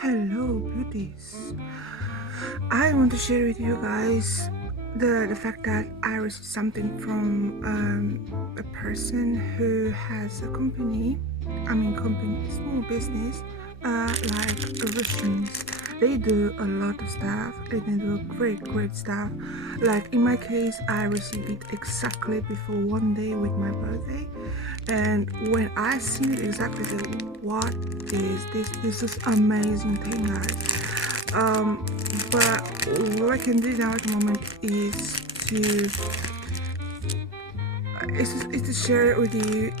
Hello, beauties. I want to share with you guys the fact that I received something from a person who has a company. Company, small business, like Resin. They do a lot of stuff. They do great stuff. Like in my case, I received it exactly before one day with my birthday, and when I seen it exactly, I said, "What is this? This is amazing thing, guys." But what I can do now at the moment is to share with you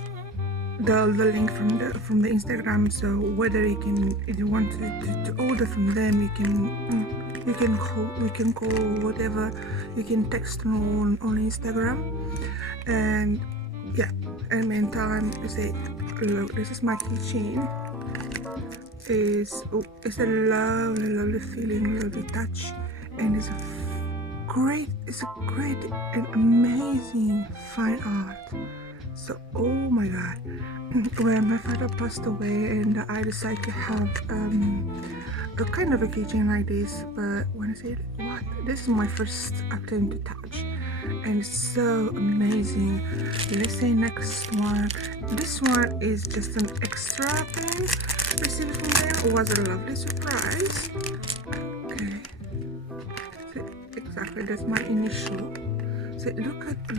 the link from the Instagram. So whether if you want to order from them, you can call whatever, you can text on Instagram, and yeah. In the meantime, you say, look, this is my kitchen. It's a lovely feeling, lovely touch, and it's a great and amazing fine art. So, oh my god, when my father passed away, and I decided to have a kind of a kitchen like this, but when I said, what, this is my first attempt to touch, and it's so amazing. Let's say next one. This one is just an extra thing received from them. It was a lovely surprise. Okay, so exactly, that's my initial. So look at this.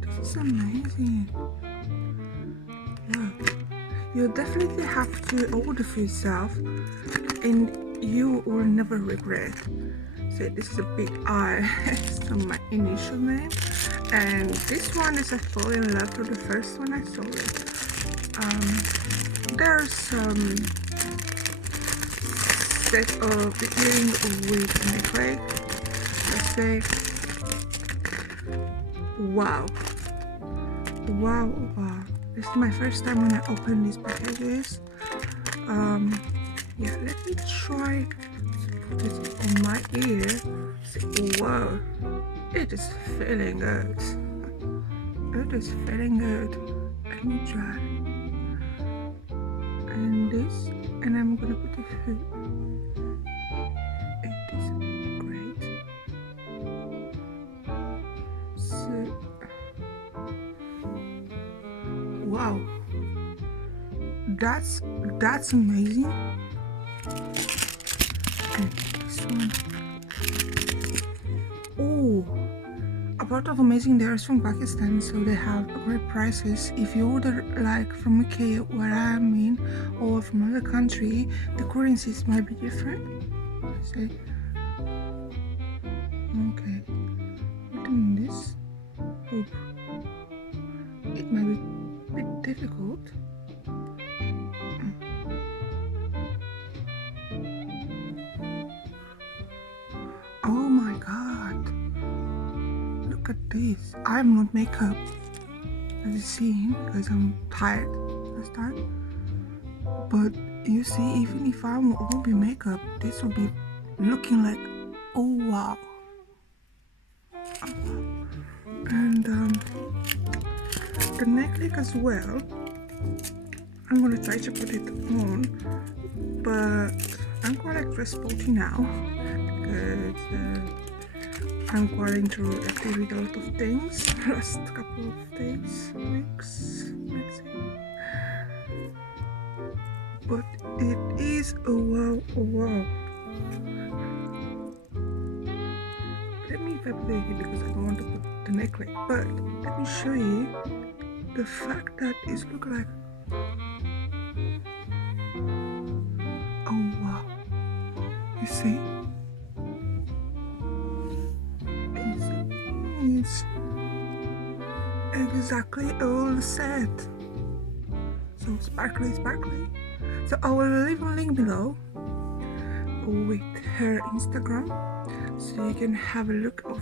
This is amazing. Wow. You definitely have to order for yourself, and you will never regret. So this is a big I. So my initial name, and this one is I fall in love with the first one I saw it. There's some set of earring with MacLeod. Let's say, wow. This is my first time when I open these packages. Yeah, let me try to put it on my ear. Wow, it is feeling good. It is feeling good. Let me try. And this, and I'm gonna put it here. It is great. So, wow, that's amazing. And this one, oh, a part of amazing, they are from Pakistan, so they have great prices. If you order like from UK, where I'm in, or from another country, the currencies might be different. Say, okay, doing this, oh, it might be a bit difficult. Oh my god, look at this. I'm not makeup, as you see, because I'm tired last time. But you see, even if I won't be makeup, this will be looking like, oh wow. And the necklace as well, I'm gonna try to put it on, but I'm quite like very sporty now, because I'm quite into activity, a lot of things last couple of days, weeks, let's see. But it is a wow. Let me fabricate it because I don't want to put the necklace, but let me show you the fact that it's look like, oh wow, you see, it's exactly all set. So sparkly. So I will leave a link below with her Instagram, so you can have a look of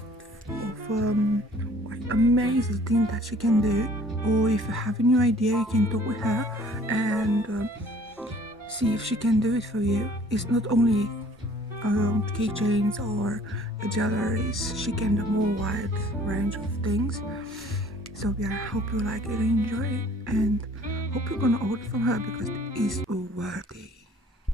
what amazing thing that she can do. Or if you have a new idea, you can talk with her and see if she can do it for you. It's not only keychains or jewelries, she can do more wide range of things. So yeah, hope you like it and enjoy it, and hope you're gonna order from her because it is worthy.